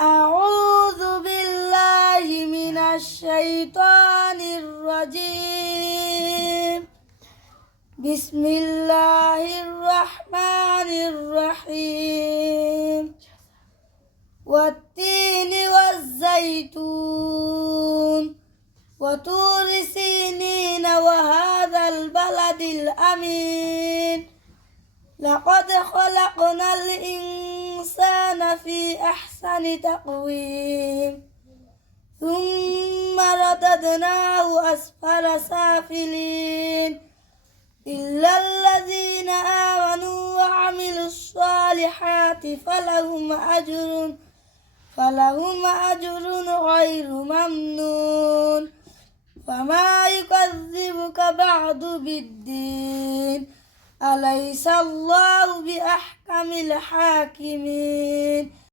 أعوذ بالله من الشيطان الرجيم. بسم الله الرحمن الرحيم. والتين والزيتون وطور سينين وهذا البلد الأمين. لقد خلقنا الإنسان في أحسن تقويم ثم رددناه أسفل سافلين إلا الذين آمنوا وعملوا الصالحات فلهم أجر غير ممنون. فما يكذبك بعد بالدين أليس الله بأحكم الحاكمين.